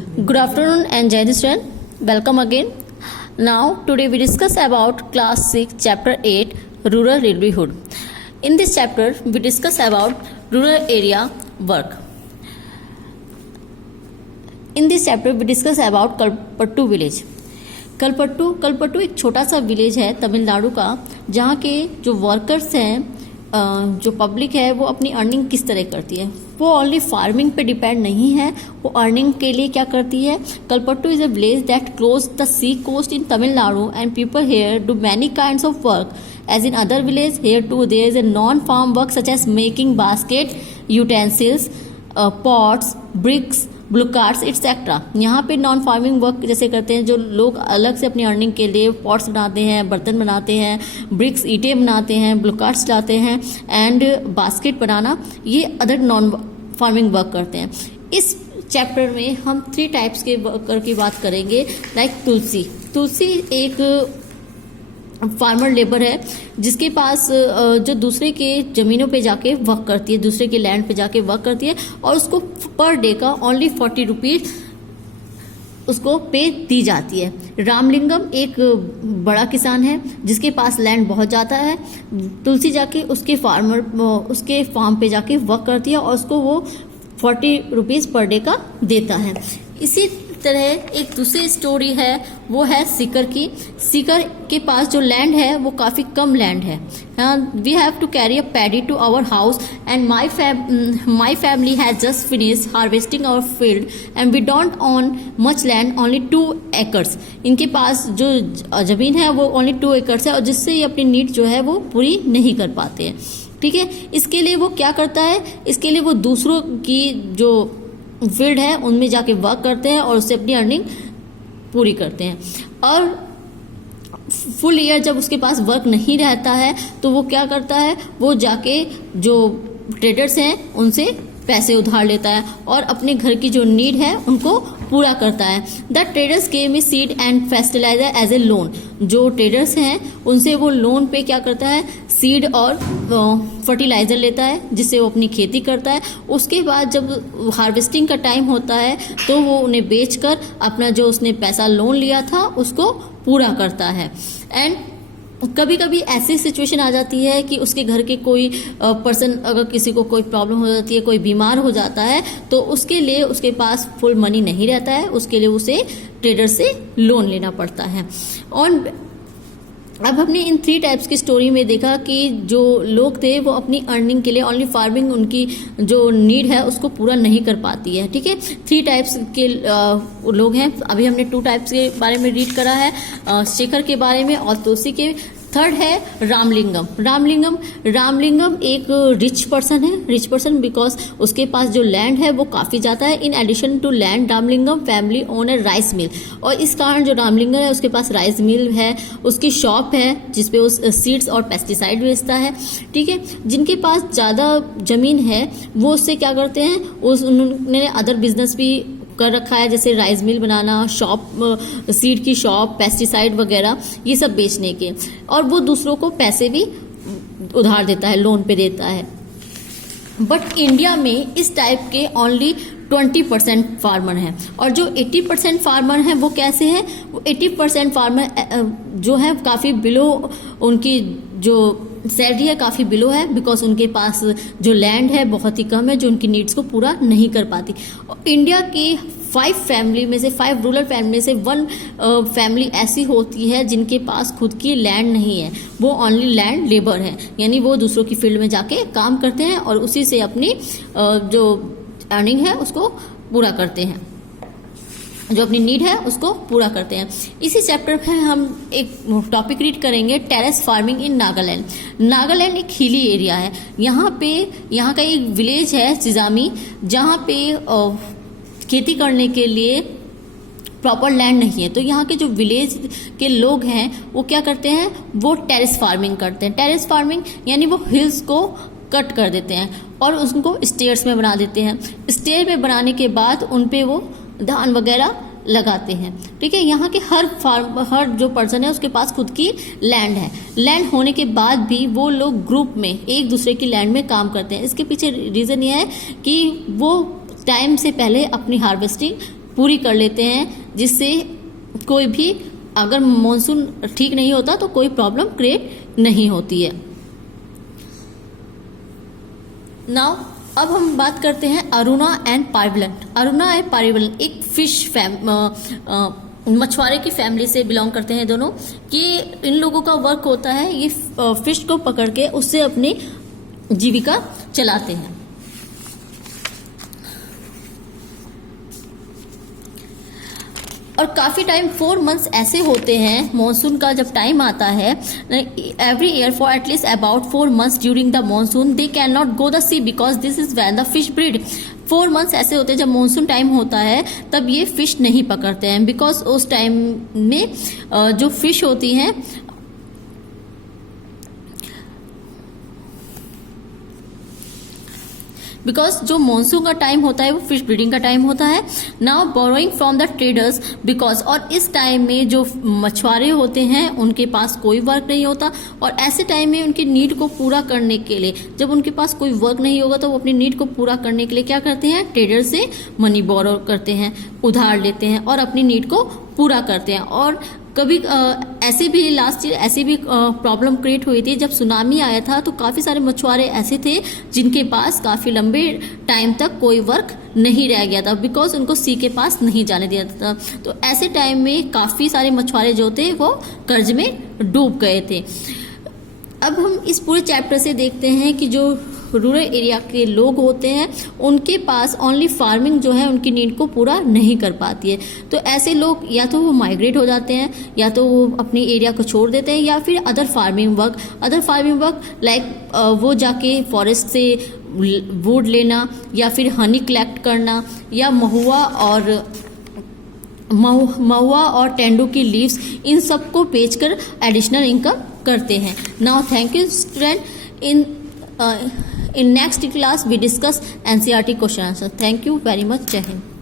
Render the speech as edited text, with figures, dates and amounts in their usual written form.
Good afternoon and Jai student. Welcome again. Now today we discuss about class 6 chapter 8 rural livelihood. In this chapter we discuss about rural area work. In this chapter we discuss about Kalpattu village. Kalpattu एक छोटा सा village है तमिलनाडु का, जहाँ के जो workers हैं, जो पब्लिक है, वो अपनी अर्निंग किस तरह करती है. वो ओनली फार्मिंग पे डिपेंड नहीं है. वो अर्निंग के लिए क्या करती है. Kalpattu is a village that close the sea coast in Tamil Nadu and people here do many kinds of work as in other village. Here too there is a non-farm work such as making basket, utensils, pots, bricks, blue cards etcetera. यहाँ पे non farming work जैसे करते हैं जो लोग अलग से अपनी अर्निंग के लिए पॉट्स बनाते हैं, बर्तन बनाते हैं, ब्रिक्स ईंटें बनाते हैं, ब्लू कार्ड्स लाते हैं एंड बास्केट बनाना, ये अदर नॉन फार्मिंग वर्क करते हैं. इस चैप्टर में हम 3 टाइप्स के वर्कर की बात करेंगे. लाइक तुलसी एक फार्मर लेबर है जिसके पास जो दूसरे के ज़मीनों पे जाके वर्क करती है, दूसरे के लैंड पे जाके वर्क करती है और उसको पर डे का ओनली 40 रुपीज़ उसको पे दी जाती है. रामलिंगम एक बड़ा किसान है जिसके पास लैंड बहुत ज़्यादा है. तुलसी जाके उसके फार्म पे जाके वर्क करती है और उसको वो 40 रुपीज़ पर डे का देता है. इसी तरह एक दूसरी स्टोरी है, वो है सीकर की. सीकर के पास जो लैंड है वो काफ़ी कम लैंड है. We have to carry a paddy to our house and my family has just finished harvesting our field and we don't own much land, only 2 acres. इनके पास जो ज़मीन है वो ओनली 2 एकर्स है और जिससे ये अपनी नीड जो है वो पूरी नहीं कर पाते हैं. ठीक है, इसके लिए वो क्या करता है, इसके लिए वो दूसरों की जो फील्ड है उनमें जाके वर्क करते हैं और उससे अपनी अर्निंग पूरी करते हैं. और फुल ईयर जब उसके पास वर्क नहीं रहता है तो वो क्या करता है, वो जाके जो ट्रेडर्स हैं उनसे पैसे उधार लेता है और अपने घर की जो नीड है उनको पूरा करता है. The traders gave me seed and fertilizer as a loan. जो ट्रेडर्स हैं उनसे वो लोन पे क्या करता है, सीड और फर्टिलाइज़र लेता है जिससे वो अपनी खेती करता है. उसके बाद जब हार्वेस्टिंग का टाइम होता है तो वो उन्हें बेचकर अपना जो उसने पैसा लोन लिया था उसको पूरा करता है. एंड कभी कभी ऐसी सिचुएशन आ जाती है कि उसके घर के कोई पर्सन, अगर किसी को कोई प्रॉब्लम हो जाती है, कोई बीमार हो जाता है, तो उसके लिए उसके पास फुल मनी नहीं रहता है, उसके लिए उसे ट्रेडर से लोन लेना पड़ता है. और अब हमने इन 3 टाइप्स की स्टोरी में देखा कि जो लोग थे वो अपनी अर्निंग के लिए ओनली फार्मिंग, उनकी जो नीड है उसको पूरा नहीं कर पाती है. ठीक है, 3 टाइप्स के लोग हैं. अभी हमने 2 टाइप्स के बारे में रीड करा है, शेखर के बारे में और तुलसी के. थर्ड है रामलिंगम एक रिच पर्सन बिकॉज उसके पास जो लैंड है वो काफ़ी ज़्यादा है. In addition to land Ramalingam family own a rice mill, और इस कारण जो रामलिंगम है उसके पास राइस मिल है, उसकी शॉप है जिसपे उस सीड्स और पेस्टिसाइड बेचता है. ठीक है, जिनके पास ज़्यादा ज़मीन है वो उससे क्या करते हैं, उन्होंने अदर बिजनेस भी कर रखा है जैसे राइस मिल बनाना, शॉप, सीड की शॉप, पेस्टिसाइड वगैरह ये सब बेचने के, और वो दूसरों को पैसे भी उधार देता है, लोन पे देता है. बट इंडिया में इस टाइप के ओनली 20% फार्मर हैं और जो 80% फार्मर हैं वो कैसे हैं, वो 80% फार्मर जो है काफ़ी बिलो, उनकी जो सैलरी है काफ़ी बिलो है बिकॉज उनके पास जो लैंड है बहुत ही कम है जो उनकी नीड्स को पूरा नहीं कर पाती. इंडिया की 5 फैमिली में से 5 रूरल फैमिली में से 1 फैमिली ऐसी होती है जिनके पास खुद की लैंड नहीं है, वो ओनली लैंड लेबर है, यानी वो दूसरों की फील्ड में जाके काम करते हैं और उसी से अपनी जो अर्निंग है उसको पूरा करते हैं, जो अपनी नीड है उसको पूरा करते हैं. इसी चैप्टर में हम एक टॉपिक रीड करेंगे, terrace farming in Nagaland. Nagaland एक हिली एरिया है. यहाँ का एक विलेज है सिजामी, जहाँ पे खेती करने के लिए प्रॉपर लैंड नहीं है. तो यहाँ के जो विलेज के लोग हैं वो क्या करते हैं, वो टेरेस फार्मिंग करते हैं. टेरेस फार्मिंग यानी वो हिल्स को कट कर देते हैं और उसको स्टेयर्स में बना देते हैं. स्टेयर में बनाने के बाद उन पे वो धान वगैरह लगाते हैं. ठीक है, यहाँ के हर जो पर्सन है उसके पास खुद की लैंड है. लैंड होने के बाद भी वो लोग ग्रुप में एक दूसरे की लैंड में काम करते हैं. इसके पीछे रीज़न ये है कि वो टाइम से पहले अपनी हार्वेस्टिंग पूरी कर लेते हैं, जिससे कोई भी अगर मॉनसून ठीक नहीं होता तो कोई प्रॉब्लम क्रिएट नहीं होती है। नाउ अब हम बात करते हैं अरुणा एंड पारिवलन। अरुणा एंड पारिवलन एक फिश मछुआरे की फैमिली से बिलोंग करते हैं दोनों, कि इन लोगों का वर्क होता है ये फिश को पकड़ के उससे अपनी जीविका चलाते हैं। और काफ़ी टाइम 4 मंथ्स ऐसे होते हैं, मॉनसून का जब टाइम आता है, every year for at least about 4 months during the monsoon they can not go the sea because this is when the fish breed. 4 months ऐसे होते हैं जब मॉनसून टाइम होता है तब ये फिश नहीं पकड़ते हैं, बिकॉज उस टाइम में जो फिश होती हैं बिकॉज जो मॉनसून का टाइम होता है वो फिश ब्रीडिंग का टाइम होता है। Now borrowing from the traders because, और इस टाइम में जो मछुआरे होते हैं उनके पास कोई वर्क नहीं होता, और ऐसे टाइम में उनकी नीड को पूरा करने के लिए, जब उनके पास कोई वर्क नहीं होगा तो वो अपनी नीड को पूरा करने के लिए क्या करते हैं, ट्रेडर से मनी बोरो करते हैं, उधार लेते हैं और अपनी नीड को पूरा करते हैं। और कभी ऐसे भी लास्ट ईयर ऐसी भी प्रॉब्लम क्रिएट हुई थी जब सुनामी आया था, तो काफ़ी सारे मछुआरे ऐसे थे जिनके पास काफ़ी लंबे टाइम तक कोई वर्क नहीं रह गया था, बिकॉज उनको सी के पास नहीं जाने दिया था। तो ऐसे टाइम में काफ़ी सारे मछुआरे जो थे वो कर्ज में डूब गए थे। अब हम इस पूरे चैप्टर से देखते हैं कि जो रूरल एरिया के लोग होते हैं उनके पास ओनली फार्मिंग जो है उनकी नीड को पूरा नहीं कर पाती है। तो ऐसे लोग या तो वो माइग्रेट हो जाते हैं, या तो वो अपनी एरिया को छोड़ देते हैं, या फिर अदर फार्मिंग वर्क लाइक वो जाके फॉरेस्ट से वुड लेना, या फिर हनी कलेक्ट करना, या महुआ और टेंडू की लीव्स, इन सब को बेचकर एडिशनल इनकम करते हैं। Now thank you student. In next class we discuss NCERT question answer. Thank you very much. Jai Hind.